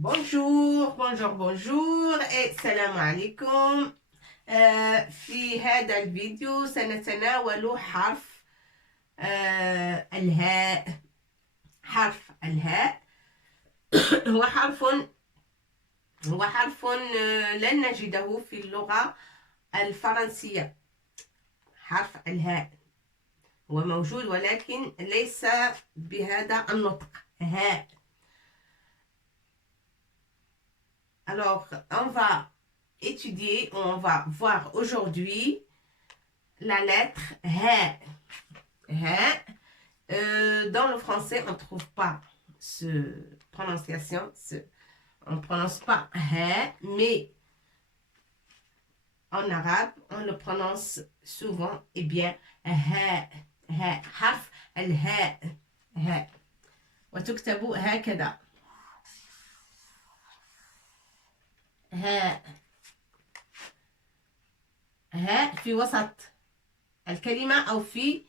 bonjour bonjour bonjour السلام عليكم. في هذا الفيديو سنتناول حرف الهاء. حرف الهاء هو حرف لن نجده في اللغة الفرنسية. حرف الهاء هو موجود ولكن ليس بهذا النطق هاء. Alors, on va étudier, on va voir aujourd'hui la lettre ha. Dans le français, on ne trouve pas cette prononciation. On ne prononce pas ha, mais en arabe, on le prononce souvent et bien ha. حرف الهاء ها وتكتب هكذا هاء. هاء في وسط الكلمة أو في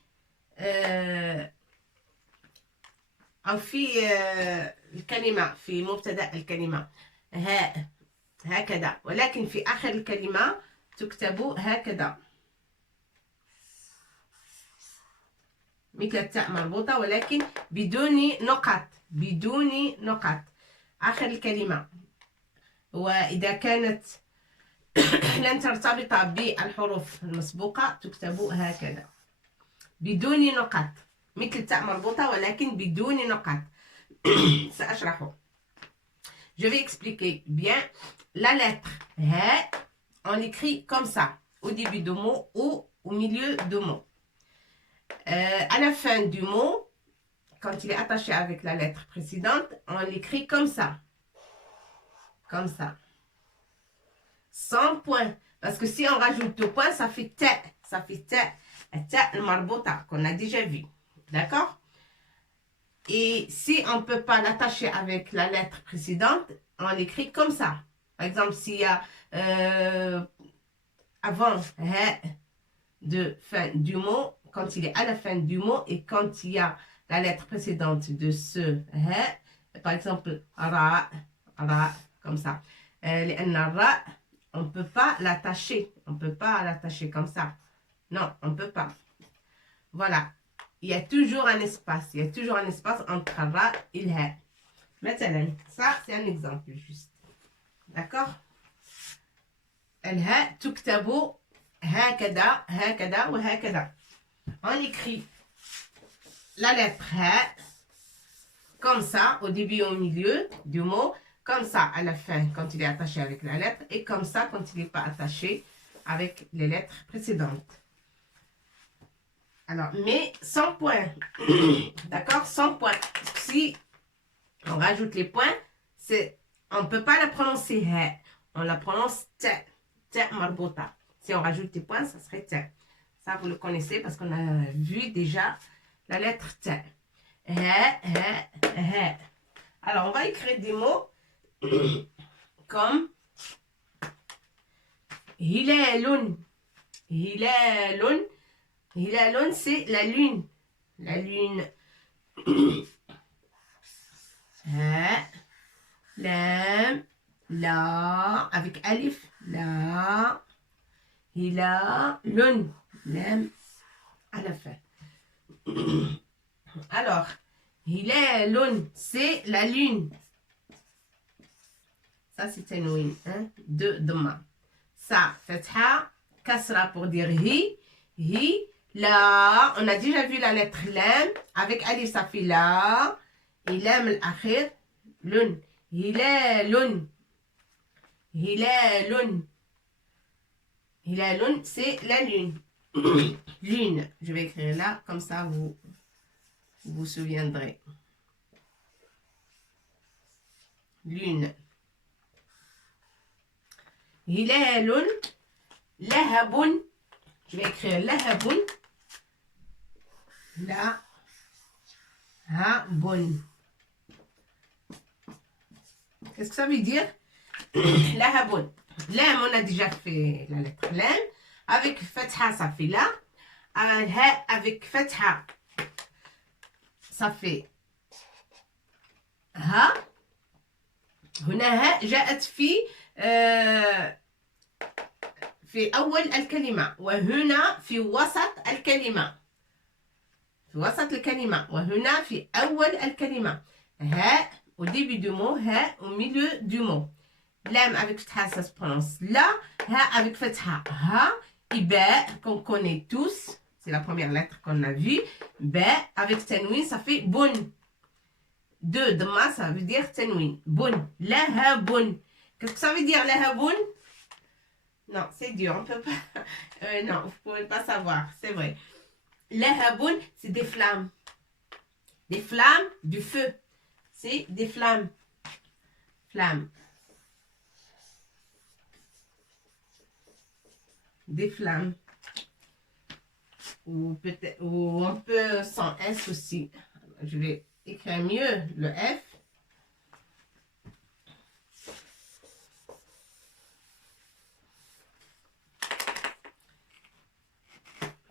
الكلمة في مبتدأ الكلمة هاء هكذا، ولكن في آخر الكلمة تكتب هكذا مثل التاء مربوطة ولكن بدون نقط آخر الكلمة. وإذا كانت لن ترتبط بالحروف المسبوقة تكتب هكذا بدون نقط مثل تاء مربوطة ولكن بدون نقط. سأشرحه. Je vais expliquer bien la lettre ها. On l'écrit comme ça au début du mot ou au milieu du mot. À la fin du mot, quand il est attaché avec la lettre précédente, on l'écrit comme ça. Comme ça. Sans point. Parce que si on rajoute le point, ça fait ta. Ça fait ta. Ta marbota qu'on a déjà vu. D'accord? Et si on ne peut pas l'attacher avec la lettre précédente, on l'écrit comme ça. Par exemple, s'il y a avant de fin du mot, quand il est à la fin du mot et quand il y a la lettre précédente de ce par exemple, ra, comme ça. On ne peut pas l'attacher. On ne peut pas l'attacher comme ça. Non, on ne peut pas. Voilà. Il y a toujours un espace. Il y a toujours un espace entre ra et le ha. Maintenant, ça, c'est un exemple juste. D'accord? الهاء تكتب هكذا هكذا وهكذا. On écrit la lettre ha comme ça au début et au milieu du mot, comme ça à la fin quand il est attaché avec la lettre et comme ça quand il n'est pas attaché avec les lettres précédentes. Alors, mais sans point. D'accord? Sans point. Si on rajoute les points, on ne peut pas la prononcer ha. On la prononce ta. Ta marbota. Si on rajoute des points, ça serait ta. Ça, vous le connaissez parce qu'on a vu déjà la lettre ta. Ha. Alors, on va écrire des mots comme hilalun. Hilalun. Hilalun, c'est la lune. La lune. Ha. Lam. La. Avec alif. La. Hilalun. Lam. À la fin. Alors, hilalun, c'est la lune. Ça, c'est un win. De demain. Ça, fatha, kasra pour dire hi. Hi. La. On a déjà vu la lettre lam. Avec alif, ça fait la. Et lam al-akhir. Lun. Hilalun. Hilalun. Hilalun, c'est la lune. Lune. Je vais écrire là, comme ça vous vous souviendrez. Lune. Hilalun. Lahabun. Je vais écrire lahabun. Lahabun. Qu'est-ce que ça veut dire? Lahabun. Lam, on a déjà fait la lettre lam. Avec fatha, ça fait la. Avec fatha, ça fait ha. هنا هاء جاءت في أول الكلمة، وهنا في وسط الكلمة، في وسط الكلمة، وهنا في أول الكلمة. هاء au début du mot, هاء au milieu du mot. لام avec fatha, ça se prononce là. Ha avec fatha, ha. Et ba, qu'on connaît tous. C'est la première lettre qu'on a vue. Ba avec tanwin, ça fait bon. Deux, dma, ça veut dire tanwin. Bon. Lahabun. Qu'est-ce que ça veut dire lahabun? Non, c'est dur, on peut pas. Non, vous pouvez pas savoir, c'est vrai. Lahabun, c'est des flammes. Des flammes, du feu. C'est des flammes. Flammes. Des flammes. Ou peut-être, ou on peut sans S aussi. Je vais écrire mieux le F.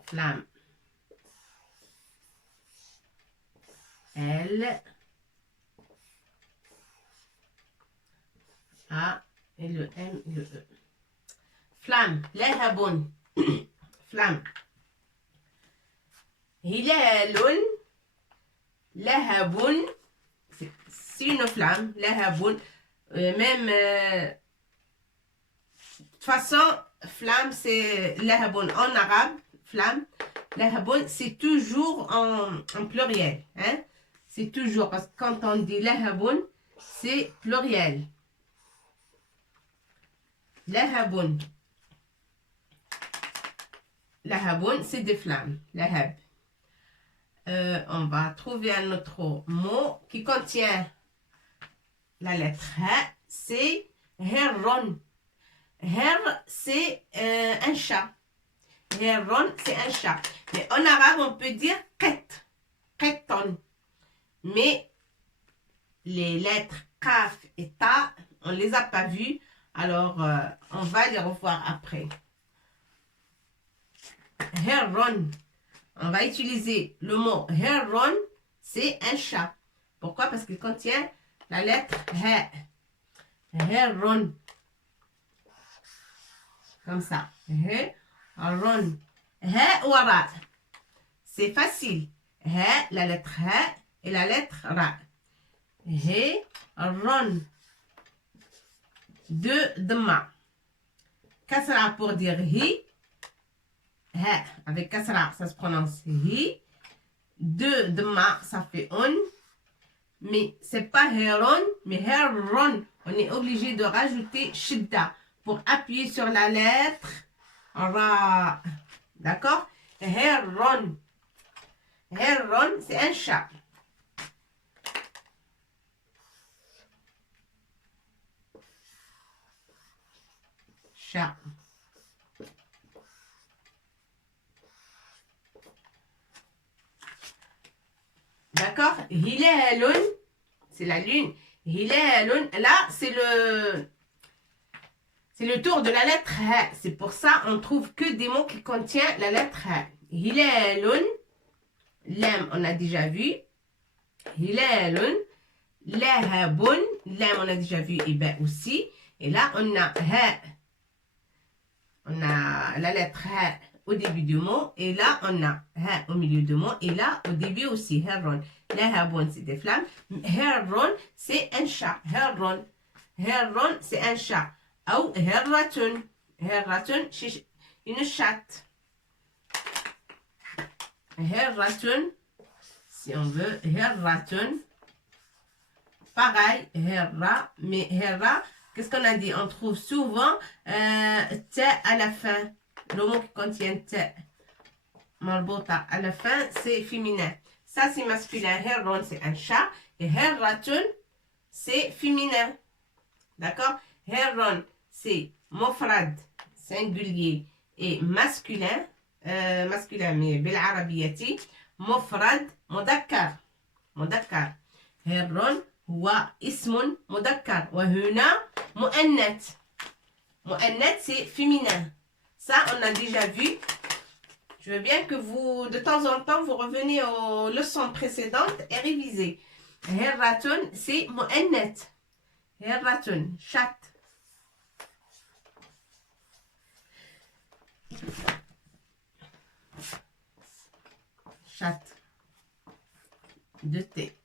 Flamme. L. A et le M et le E. Flamme. Lahabun. Flamme. Hilalun. Lahabun. C'est une flamme. Lahabun. Même. De toute façon, flamme, c'est lahabun en arabe. Flamme. Lahabun, c'est toujours en pluriel. Hein? C'est toujours. Parce que quand on dit lahabun, c'est pluriel. Lahabun. Lahabun, c'est des flammes. Lahab. On va trouver un autre mot qui contient la lettre Ha. C'est herron. Her, c'est un chat. Herron, c'est un chat. Mais en arabe, on peut dire ket. Keton. Mais les lettres kaf et ta, on ne les a pas vues. Alors, on va les revoir après. Herron. On va utiliser le mot herron, c'est un chat. Pourquoi? Parce qu'il contient la lettre Ha. Herron. Comme ça. Herron. Ha ou ra. C'est facile. Ha, la lettre Ha et la lettre Ra. Herron. Deux dma. Kasra pour dire hi. Ha, avec kasra, ça se prononce hi. Deux dma, ça fait on. Mais c'est pas heron, mais herron. On est obligé de rajouter shidda pour appuyer sur la lettre ra. D'accord? Herron. Herron, c'est un chat. Chat. D'accord? Hilalun, c'est la lune. Hilalun, là, c'est le tour de la lettre Ha. C'est pour ça on trouve que des mots qui contiennent la lettre Ha. Hilalun, lam, on a déjà vu. Hilalun, lahabun, lam, on a déjà vu, et ben aussi. Et là, on a Ha. On a la lettre Ha au début du mot. Et là, on a Ha au milieu du mot. Et là, au début aussi, herron. Lahabun, c'est des flammes. Herron, c'est un chat. Herron. Herron, c'est un chat. Ou herratun. Herratun, c'est une chatte. Herratun, si on veut. Herratun. Pareil, herra. Mais herra, qu'est-ce qu'on a dit? On trouve souvent ta à la fin. Le mot qui contient ta. Marbota à la fin, c'est féminin. Ça, c'est masculin. Herron, c'est un chat. Et herratun, c'est féminin. D'accord? Herron, c'est mofrad, singulier, et masculin. Masculin, mais بالعربية. مفرد مذكر. مذكر. herron هو اسم مذكر. وهنا مؤنث. مؤنث, c'est féminin. Ça, on a déjà vu. Je veux bien que vous, de temps en temps, vous revenez aux leçons précédentes et révisez. Herratun, c'est mu'annat. هرة chat. Chatte. De thé.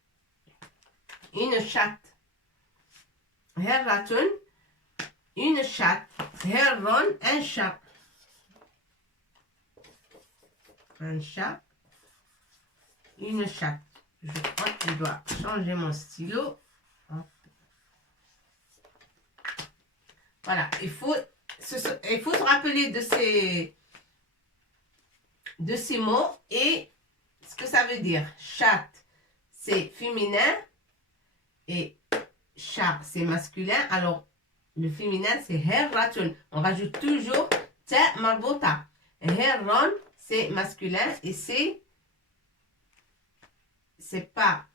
Une chatte. هرة. Une chatte. هر. Un chat. Un chat. Une chatte. Je crois que je dois changer mon stylo. Hop. Voilà, il faut se rappeler de ces mots et ce que ça veut dire. Chatte, c'est féminin et chat, c'est masculin. Alors, le féminin, c'est herratun. On rajoute toujours ta marbota. Herron, c'est masculin et c'est pas...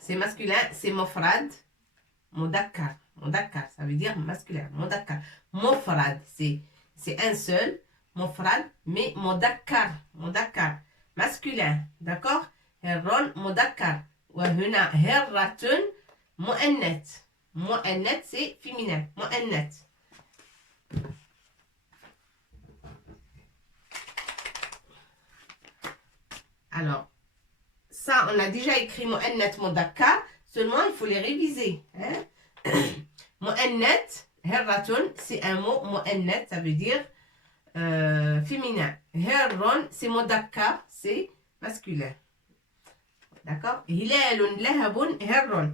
C'est masculin, c'est mofrad. Modakar. Modakar, ça veut dire masculin. Modakar. Mofrad, c'est un seul. Mofrad, mais modakar. Modakar, masculin. D'accord? Herron, modakar. وهنا هرة مؤنث. مؤنث, c'est féminin. مؤنث. Alors, ça, on a déjà écrit مؤنث مذكر. Seulement, il faut les réviser. Hein? مؤنث, هرة, c'est un mot. مؤنث, ça veut dire féminin. هر, c'est مذكر, c'est masculin. D'accord? هلال لهب هر.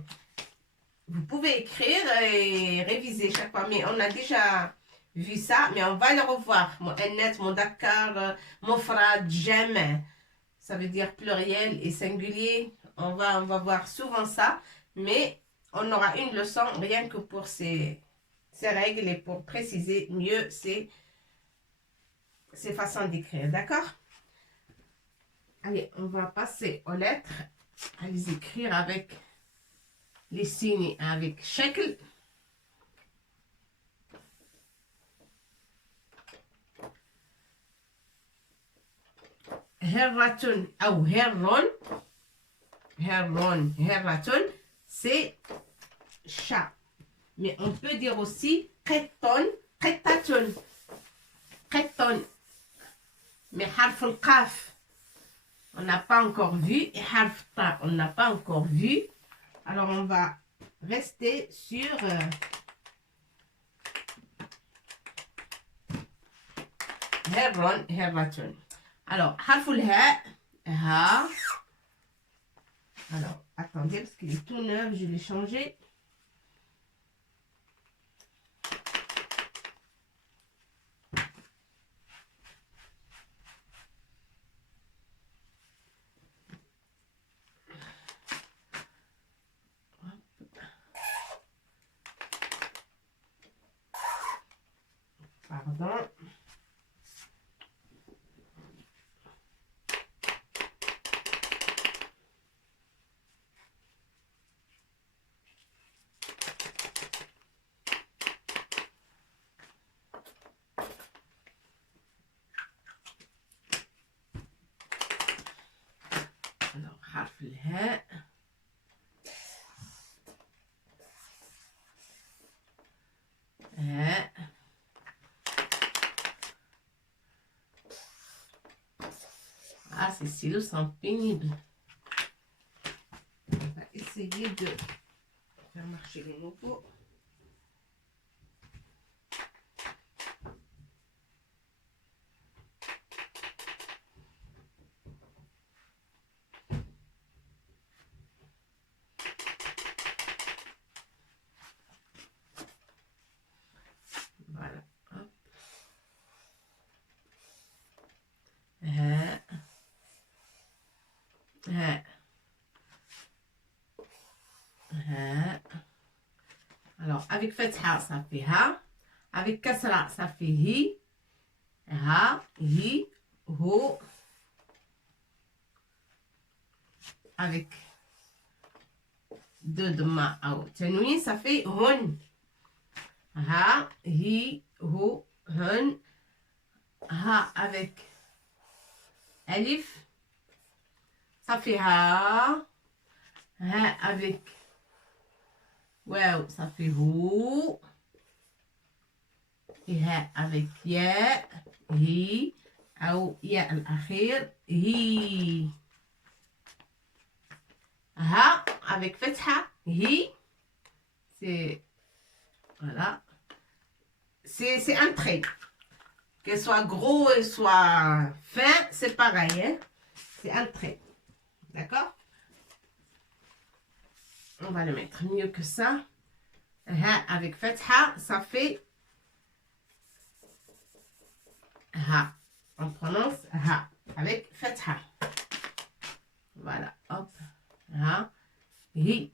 Vous pouvez écrire et réviser chaque fois, mais on a déjà vu ça, mais on va le revoir. مؤنث مذكر مفرد جمع. Ça veut dire pluriel et singulier. On va voir souvent ça, mais on aura une leçon rien que pour ces règles et pour préciser mieux ces façons d'écrire. D'accord? Allez, on va passer aux lettres. À les écrire avec les signes, avec شكل. هرة أو هرون. هرون, هرة, c'est chat. Mais on peut dire aussi قط, قطة. قط. Mais حرف القاف, on n'a pas encore vu. Et حرف الطاء, on n'a pas encore vu. Alors, on va rester sur هرون, هرة. Alors, حرف الهاء, ha. Alors, attendez, parce qu'il est tout neuf, je l'ai changé. Pardon. Alors, حرف الهاء. هاء. Ah, ces stylos sont pénibles. On va essayer de faire marcher les nouveaux. Voilà. Hop. هاء. هاء. هاء. Alors, avec fatha, ça fait ha. Avec kasra, ça fait hi. Ha, hi, ho. Avec deux dhamma ou tanwin, ça fait hun. Ha, hi, ho, hun. Ha avec alif, ça fait ha. Ha avec Waouh, ça fait hou. Et ha avec ya, hi, ou ya al-akhir, hi. Ha avec fatha, hi. C'est, voilà. C'est un trait. Qu'elle soit gros et soit fin, c'est pareil. Hein? C'est un trait. D'accord? On va le mettre mieux que ça. Ha avec fatha, ça fait ha. On prononce ha avec fatha. Voilà, hop. Ha, hi,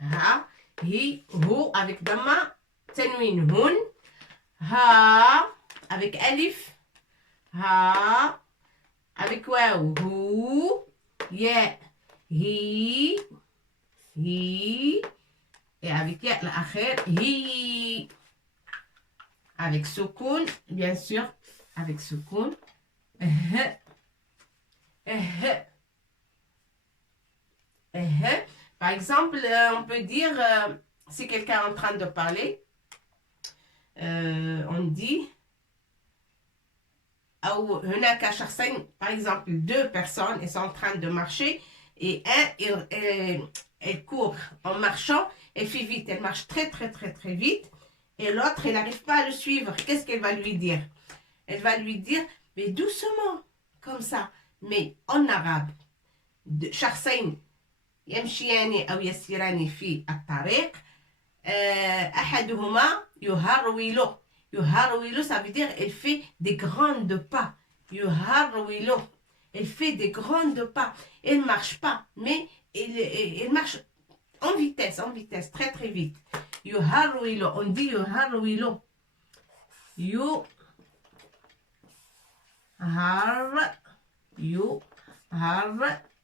ha, hi, hu avec damma, tanwin, hun. Ha avec alif. Ha avec waouh, hu, ya, hi, hi. Et avec ya, l'akhir, hi. Avec soukoun, bien sûr, avec soukoun. Par exemple, on peut dire, si quelqu'un est en train de parler, on dit, par exemple, deux personnes, elles sont en train de marcher, et elle court en marchant, elle fait vite, elle marche très vite, et l'autre, elle n'arrive pas à le suivre. Qu'est-ce qu'elle va lui dire? Elle va lui dire, mais doucement, comme ça. Mais en arabe, شخصين يمشيان أو يسيران في الطريق أحدهما يهرول. يهرول, ça veut dire elle fait des grandes pas. يهرول, elle fait des grandes pas. Elle ne marche pas, mais elle marche en vitesse, très vite. يهرول, on dit يهرول.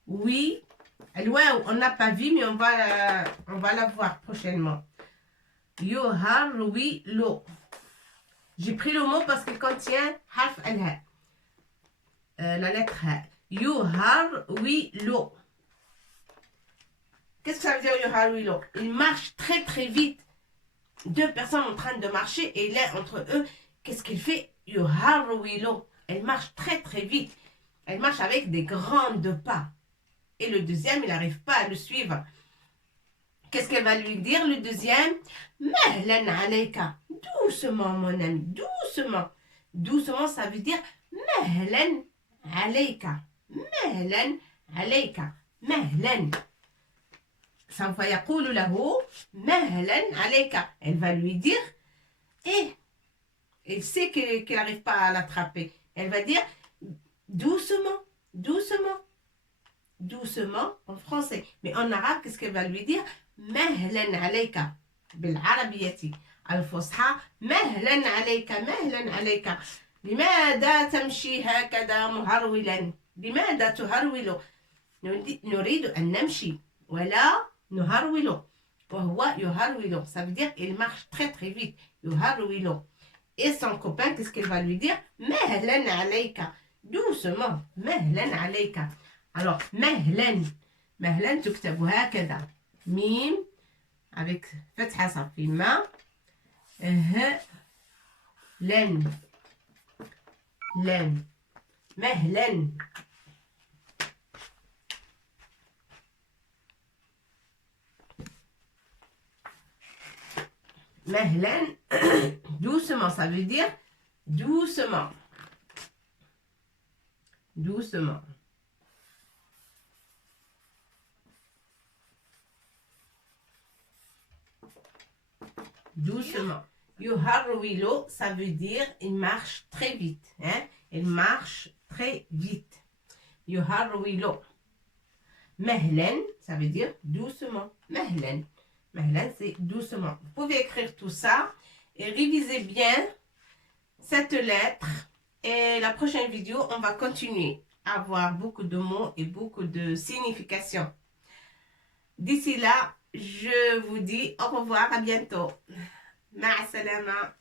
Oui. Ouais, on n'a pas vu, mais on va la voir prochainement. Oui, lo. J'ai pris le mot parce qu'il contient harf al-ha. La lettre ha. Oui, lo. Qu'est-ce que ça veut dire oui, lo? Il marche très vite. Deux personnes en train de marcher et là, entre eux, qu'est-ce qu'il fait? Oui, lo. Elle marche très vite. Elle marche avec des grandes pas. Et le deuxième, il n'arrive pas à le suivre. Qu'est-ce qu'elle va lui dire, le deuxième? Mahlan alayka. Doucement, mon ami, doucement. Doucement, ça veut dire Mahlan alayka. Mahlan alayka. Mahlan. سوف يقول له مهلا عليك. Elle va lui dire, et elle sait qu'elle n'arrive pas à l'attraper. Elle va dire doucement, en français. Mais en arabe, qu'est-ce qu'elle va lui dire? مهلا عليك. بالعربية الفصحى مهلا عليك. لماذا تمشي هكذا مهرولا؟ لماذا تهرول؟ نريد أن نمشي ولا نهرول. وهو يهرول, ça veut dire il marche très vite. يهرول. Et son copain, qu'est-ce qu'il va lui dire? مهلا عليك. doucement. مهلا عليك. Alors, مهلا تكتب هكذا. ميم avec فتحة صافي ما لن مهلا. مهلا doucement, ça veut dire doucement. Yuharwilo, ça veut dire il marche très vite. Hein? Il marche très vite. Yuharwilo. Mehlen, ça veut dire doucement. Mehlen, c'est doucement. Vous pouvez écrire tout ça et réviser bien cette lettre. Et la prochaine vidéo, on va continuer à avoir beaucoup de mots et beaucoup de significations. D'ici là, je vous dis au revoir, à bientôt. Ma salama.